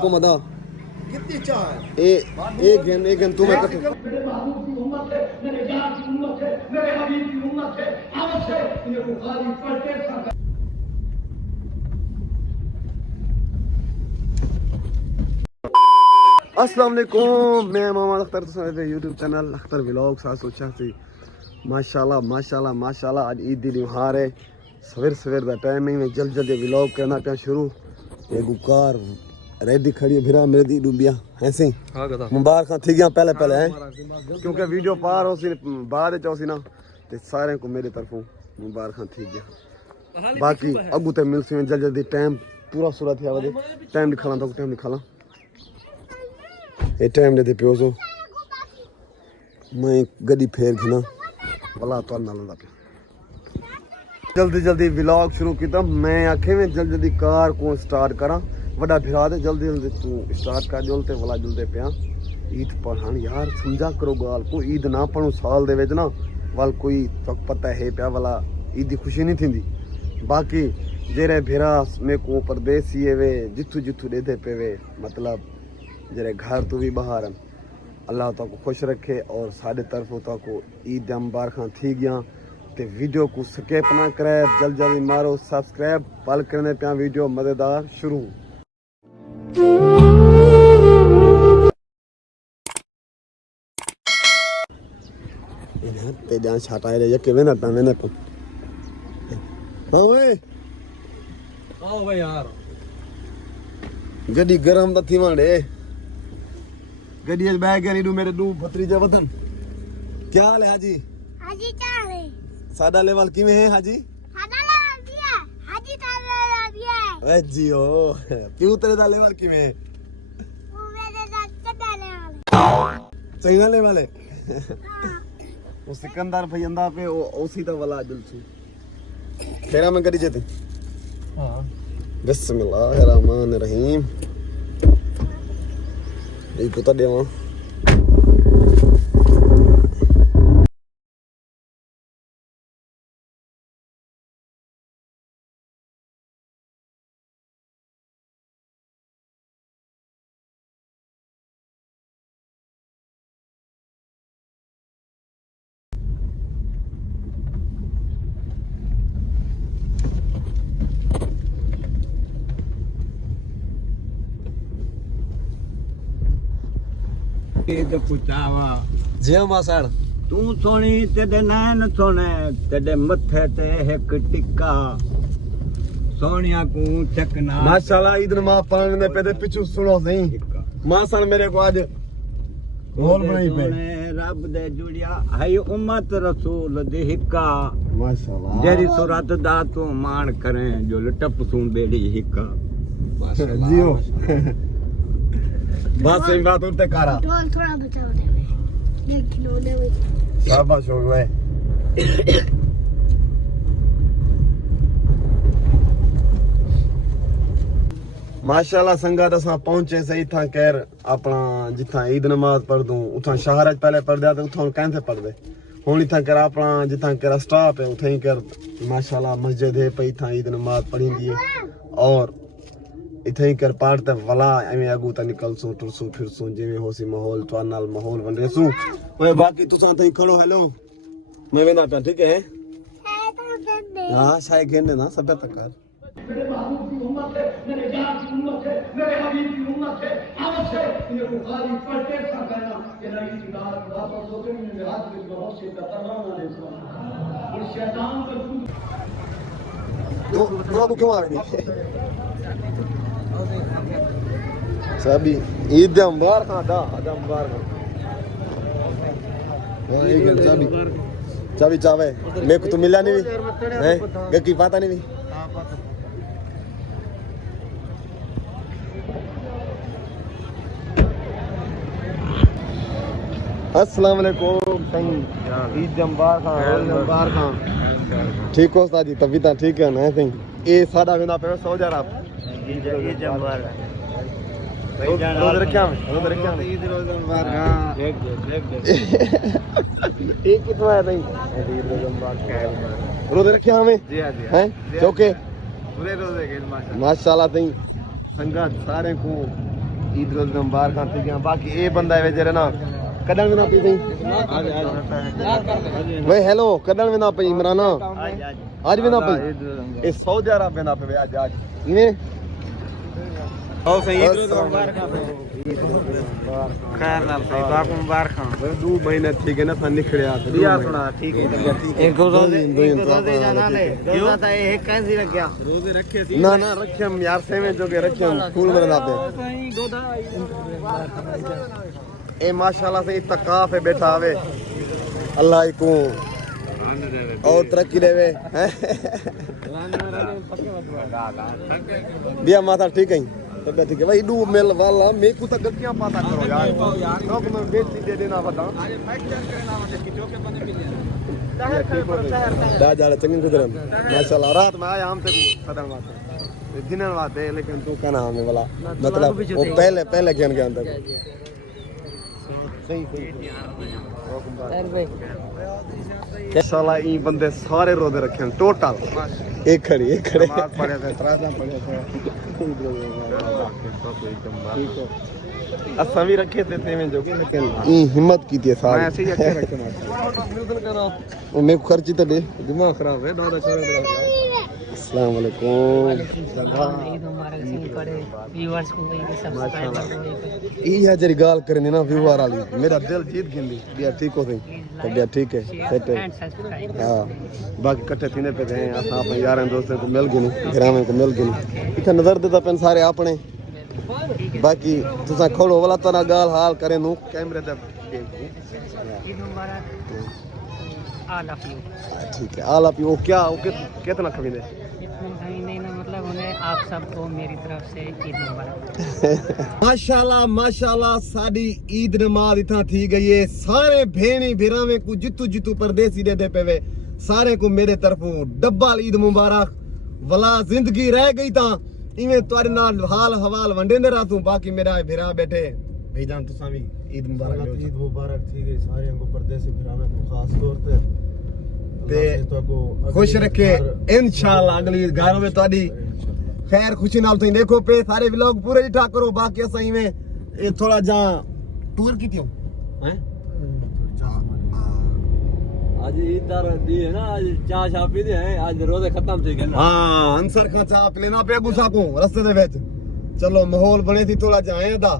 को मदा कितनी चाह है एक गेंद तू मैं मेरे महबूब की उम्मत है, मेरे यार की उम्मत है, मेरे हबीब की उम्मत है। आवत है ये बुखारी पढ़ते सब। अस्सलाम वालेकुम, मैं मोहम्मद अख्तर तो यूट्यूब चैनल अख्तर व्लॉग साथ सोचा सी माशाल्लाह माशाल्लाह माशाल्लाह आज ईद दी त्योहार है। सवेर दा टाइमिंग में जल्दी व्लॉग करना पिया शुरू। ये गुकार रेडी खड़ी फिरा मेरे दी डूबिया ऐसे मुबारक थी गया पहले है क्योंकि वीडियो पार हो सी बाद च सी ना ते सारे को मेरी तरफों मुबारक थी गया। बाकी अगू ते मिल सी जल्दी टाइम पूरा सूरत थिया वदे टाइम निकालना तो टाइम निकालना ये टाइम दे पियो सो मैं गड्डी फेर घिना भला तो ना लंदा पे जल्दी व्लॉग शुरू किया। मैं आखे में जल्दी कार को स्टार्ट करा वड्डा फिरा दे जल्दी तू स्टार्ट कर जल्दी वाला जल्दी पिया ईद पढ़ान यार समझा करो गाल को ईद ना पढ़ूं साल दे विच ना वाल कोई तो पता है पिया वाला ईद की खुशी नहीं थी। बाकी जेरे फिरा में को परदेसी वे जिथू देते पे वे मतलब जरे घर तो भी बाहर अल्लाह तो को खुश रखे और साढ़े तरफों तो को ईद मुबारक थी गया। ते वीडियो को स्किप ना करे जल्दी मारो सब्सक्राइब पल करने पे वीडियो मजेदार शुरू। ते जान छाटा रे यके वेना ता वेना तो हां ओए आओ भाई यार गड्डी गरम दा थी वांडे गड्डी बैग गनी दू मेरे दू भत्रीजा वतन क्या हाल है हाजी हाजी चाल है सादा लेवल किवें है हाजी सादा लेवल दिया हाजी ताला दिया ए जियो क्यों तेरे दा लेवल किवें वो मेरे चदा लेवल सही ना लेवल है वो सिकंदर भैया पे उसी दा वाला दिल छू तेरा में गड्डी जेते हां बिस्मिल्लाहिर्रहमानिर्रहीम ये कुत्ता देवा जी मासड़ तू सोनी तेरे नैन सोने तेरे मथे ते एक टिक्का सोनिया को चकना माशाल्लाह ईद नमाज पढ़ने पे दे पिछु सुनो सही मासड़ मेरे को आज बोल बनाई पे रब दे जुड़िया है उम्मत रसूल दी हिक्का माशाल्लाह जेरी सूरत दा तू मान करें जो लटप सूं बेड़ी हिक्का जियो बस सही बात उठते कारा ढोल थोड़ा बचाओ दे लेकिन दे शाबाश हो गए। माशाल्लाह संगत असा पहुंचे सही था कैर अपना जिथा ईद नमाज पढ़ दूं उथा शहर पहले पढ़ दिया तो उथा कैसे पढ़ दे हुन इथा कर अपना जिथा कर स्टाफ है उथा ही कर माशाल्लाह मस्जिद है पे इथा ईद नमाज पढ़ी दी और इथे ही कर पाड़ते वला एमे अगू ता निकल सो टुरसो फिरसो जिवे होसी माहौल तो नाल माहौल वंडेसू ओए बाकी तुसा तई खड़ो हेलो मैं वेना पे ठीक है हां साई गेंदे ना सब तक कर मेरे महबूब की उम्मत है, मेरे यार की उम्मत है, मेरे हबीब की उम्मत है। आवत है ये बुखारी पढ़ते सब कहना कि नहीं सिगार वापस होते मेरे हाथ में बहुत से तकरार ना ले सो और शैतान को तो क्यों आ रही सभी ईद मुबारक दा आदम मुबारक वो एक चाबी चावे मेरे को तो मिला नहीं है गकी पता नहीं भी अस्सलाम वालेकुम ईद मुबारक मुबारक ठीक हो उस्ताद जी तबीयत ठीक है ना सिंह ये सादा बिना पे सो जा रहा ईद मुबारक रोज रखा ईद रोज मुबारक देख एक कितना है नहीं रोज रखा हमें जी हां जी हैं चौके पूरे रोजे के माशाल्लाह तई संगत सारे को ईद रोज मुबारक थी गया बाकी ए बंदा है जरे ना कदन में ना पी सही भाई हेलो कदन में ना पई इमरान आज भी ना पई ए सऊदी अरब में ना पे आज इने ओ सही ईद मुबारक खैर नाल सही बाकू मुबारक 2 महीने ठीक है ना सन निकलिया दिया सुना ठीक है एक रोजे जाना ले जो था एक कैसी रख गया रोजे रखे सी ना ना रखे हम यार सेवे जो के रखे हम फूल बना दे सही दोदा ए माशाल्लाह से इत्तकाफ है बैठा आवे अल्लाह को और तरक्की देवे बिया माथा ठीक है तब ठीक है भाई दू मेल वाला मैं को तक क्या पता करो यार तो मैं बेटी दे देना बता दा जा चंगी गुजर माशाल्लाह रात में आया हम से को सदन बात दिन बात है लेकिन तू क्या नाम है वाला मतलब वो पहले ज्ञान के अंदर सही साला ई बंदे सारे रोदे रखे हैं टोटल एक खड़ी पड़े थे त्राजा पड़े थे असा भी रखे थे में जो कि लेकिन ई हिम्मत की थी सारी ऐसे ही रखे वो मैं खर्ची तो दे दिमाग खराब है दौड़ा छोड़ दे अस्सलाम वालेकुम ईद मुबारक सिंह करे व्यूअर्स को के सब्सक्राइबर ई है जरी गाल करनी ना व्यूअर वाली मेरा दिल जीत गिंदी बिया ठीक हो गई तबियत ठीक है सेट है हां बाकी इकट्ठे थीने पे गए असा अपने यारां दोस्तों को मिल गए ग्राम को मिल गए इथे नजर देता पेन सारे अपने बाकी तुसा खोलो वाला तना गाल हाल करे नु कैमरे दे ईद मुबारक ऑल ऑफ यू ठीक है ऑल ऑफ यू क्या कितना खरीदे इतना भाई नहीं ना मतलब उन्हें आप सबको मेरी तरफ से ईद मुबारक माशाल्लाह साडी ईद नमाज इथा थी गई है सारे भेणी भिरावे को जितू परदेसी दे पेवे सारे को मेरे तरफों डब्बल ईद मुबारक वला जिंदगी रह गई ता इवें तोरे नाल हाल हवाल वंडेंदे रहतू बाकी मेरा भिरा बैठे भाईजान तुसा भी ईद मुबारक ईद मुबारक थी गई सारे को परदेसी भिरावे को खास तौर ते खुश रखे इंशाल्लाह अगली घर में तोड़ी खैर खुशी नाल तुम देखो पे सारे व्लॉग पूरे दिखा करो बाकी असा इवें ए थोड़ा जा टूर की थियो हैं आज ईदार दी है ना आज चाय शा पी दे हैं आज रोजे खत्म थी गए ना हां अंसर का चा लेना पे गुसा को रास्ते दे विच चलो माहौल बने थी थोड़ा जा आया दा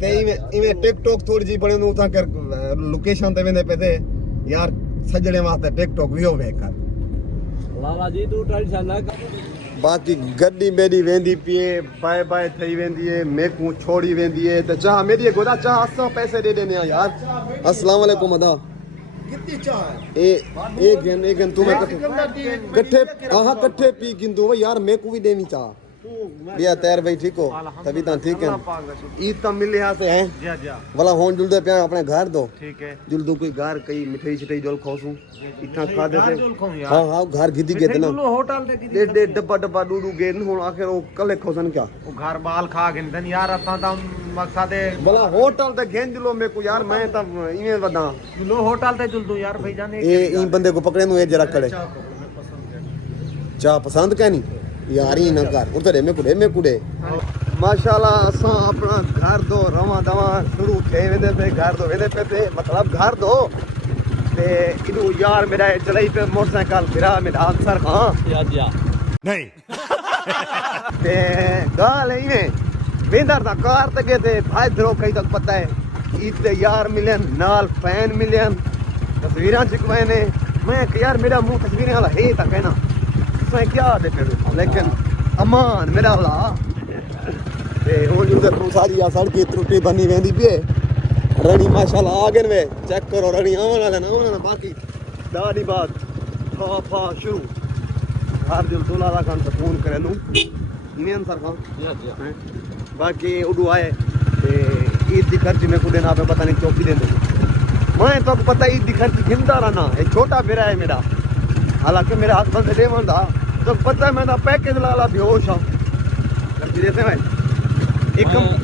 ते इवें टिकटॉक थोड़ी जी बने नु ता कर लोकेशन ते वेंदे पे थे यार सजणे वास्ते टिकटॉक वियो वे कर लाला जी तू टेंशन ना बाकी गड्डी मेरी वेंदी पिए बाय बाय थई वेंदी है मेकू छोड़ी वेंदी है तो चाह मेरी गोदा चाह असा पैसे दे देने यार अस्सलाम वालेकुम अदा कितनी चाह है एक गन तू मैं कट्ठे पी किंतु यार मेकू भी देवी चाह बिया तैयार भाई ठीक हो तभी ता ठीक है ईद तो मिले यहाँ से हैं जा जा वाला होन जुलदे पे अपने घर दो ठीक है जुलदू कोई घर कई मिठाई छिठाई जोल खाऊं इतना खा देते जोल खाऊं यार हां घर घिदी के ना होटल दे डे डब्बा डूडू गे हुन आखिर वो कले खोसन क्या वो घर बाल खा गिनदन यार असा ता मकसद है भला होटल ते गेंद लो मेरे को यार मैं ता इवें वदा लो होटल ते जुलदू यार भाईजान ए इन बंदे को पकड़े नु ए जरा कड़े चाह पसंद कहनी यार ही ना कर उधर में कुड़े माशाल्लाह असा अपना घर दो रवा दवा शुरू थे वेंदे पे घर दो वेंदे पे थे मतलब घर दो ते इनु यार मेरा चलाई पे मोटरसाइकिल फिरा मेरा आंसर हां याद या नहीं ते गाल इने वेंदर दा कार तके ते भाई धरो कई तक पता है ईद यार मिलन नाल फैन मिलन तस्वीरां चिकवाए ने मैं यार मेरा मुंह तस्वीरें वाला है ता कहना मैं क्या देखे लेकिन अमान मेरा ला ते हुन उधर तू सारी आ सड़क त्रुटि बनी वेंदी पे रणी माशाल्लाह आ गए वे चेक करो रणी आवन वाला ना बाकी दादी बात फा शुरू हर दिल तोला दा कान फोन करे नु इने आंसर का बाकी उडू आए ते ईद दी खर्ची में को देना पे पता नहीं चौकी देंदे मैं तो पता ईद दी खर्ची गिनदा रहना ए छोटा बेरा है मेरा हालांकि मेरे हस्बैंड से देवन दा तो पता है मैं दा पैकेज लाला बेहोश हूं खर्ची देते भाई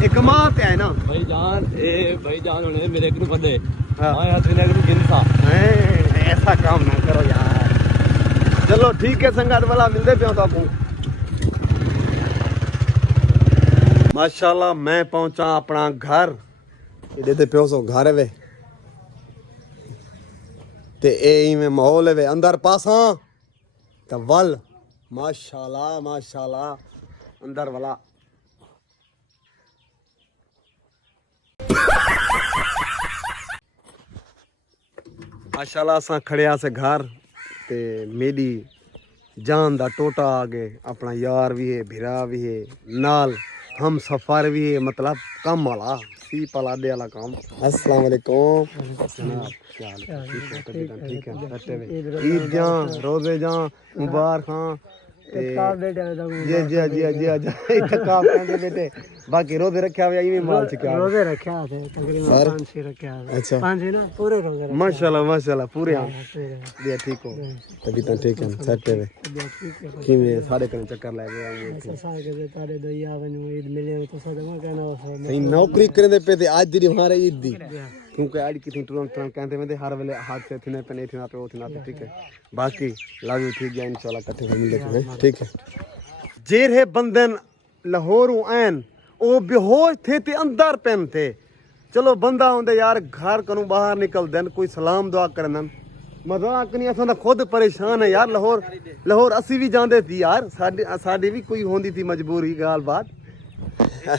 एक मां पे है ना भाईजान ने मेरे को बदे हां हाथ में को गिनसा ऐसा काम ना करो यार चलो ठीक है संगात वाला मिलते पे तो आपको माशाल्लाह मैं पहुंचा अपना घर इधे ते पियो सो घर वे ते ए में माहौल वे अंदर पासा ते वल माशाल्लाह माशाल्लाह अंदर वाला माशाल्लाह असा खड़िया से घर ते मेरी जान दा टोटा आ गए अपना यार भी है भिरा भी है नाल हम सफर भी है मतलब कम वाला सी पलाडे वाला काम। अस्सलाम वालेकुम जनाब क्या हाल है ठीक है ईद जा रोजे जा मुबारक खां जी इत्तकाब कहंदे बेटे बाकी रोजे रखया हुआ इवें माल चुक्या रोजे रखे थे तकरीबन 5-6 रखे थे। अच्छा 5 है ना पूरे रोजे रखे माशाल्लाह पूरे हां ये ठीक हो तभी तो ठीक है सेट है कि में सारे कने चक्कर ले गए ऐसा सागे दे तारे दया वनु ईद मिले तो सदमा कहना हो सही नौकरी करने पे थे आज दी हमारे ईद दी क्योंकि आज कितनी तुरंत कहते में हार वेले हाथ से थिने पे नहीं थिना पे वो थिना पे ठीक है बाकी लव यू ठीक है इंशाल्लाह इकट्ठे मिलते हैं ठीक है। जेर है बंदन लाहौर ऐन ओ बेहोश थे ते अंदर पेन थे चलो बंदा होंदे यार घर कनु बाहर निकल देन कोई सलाम दुआ करन मजाक नहीं असा खुद परेशान है यार लाहौर असी भी जांदे थी यार साडी भी कोई होंदी थी मजबूरी गाल बात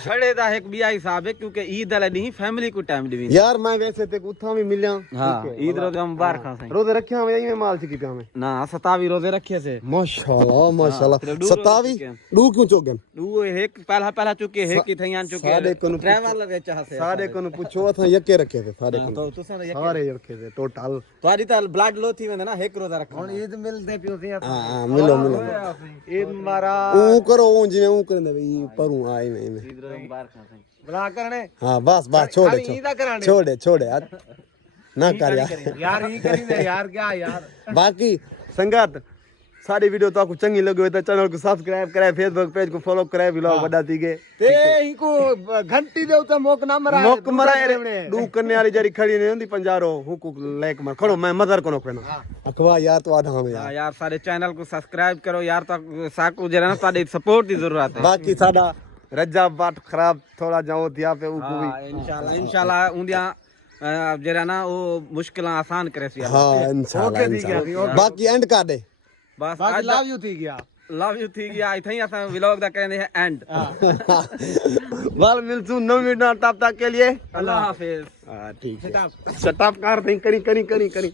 छड़े दा एक बिया हिसाब है क्योंकि ईद वाले नहीं फैमिली को टाइम देवी यार मैं वैसे ते उठा भी मिलया हां ईद रोजा मुबारक खां रोजे रखे हुए यही में माल चकी पे में ना 27 रोजे रखे से माशाल्लाह 27 दू क्यों चोगन दू एक पहला चुके एक की थैयान चुके साडे को ट्रैवल लगे चाह से साडे को पूछो अथा यके रखे थे साडे को तो तुसा सारे रखे थे टोटल तवारी ता ब्लड लो थी वेंदा ना एक रोजा रख हुन ईद मिलदे पियो थे हां मिलो ईद मारा ऊ करो ऊ जिवे ऊ करंदे भाई परू आए में ईद रोजा मुबारक खां बला करने हां बस छोड़े यार ना कर यार ही करी दे यार क्या यार बाकी संगत सारी वीडियो तो आपको चंगी लगी हो तो चैनल को सब्सक्राइब करे फेसबुक पेज को फॉलो करे व्लॉग बड़ा दी गए ते इनको घंटी दे उते मोक ना मरा मोक मरा डू करने वाली जरी खड़ी नहीं होंदी पंजारो हुकूक लेक मर खड़ो मैं मदर को नोकना अखवा यार तो आधा हमें यार सारे चैनल को सब्सक्राइब करो यार तो साकू जरा ना साडी सपोर्ट की जरूरत है बाकी साडा रज्जा बाट खराब थोड़ा जाओ दिया पे ऊको भी इंशाल्लाह उंदिया जरा ना वो मुश्किलां आसान करे सी हां इंशाल्लाह बाकी एंड कर दे बस बाकी लव यू थी गया इथे ही असा व्लॉग दा कहंदे है एंड वाल मिलसू 9 मिनट तब तक के लिए अल्लाह हाफिज हां ठीक है शट अप कर दे करी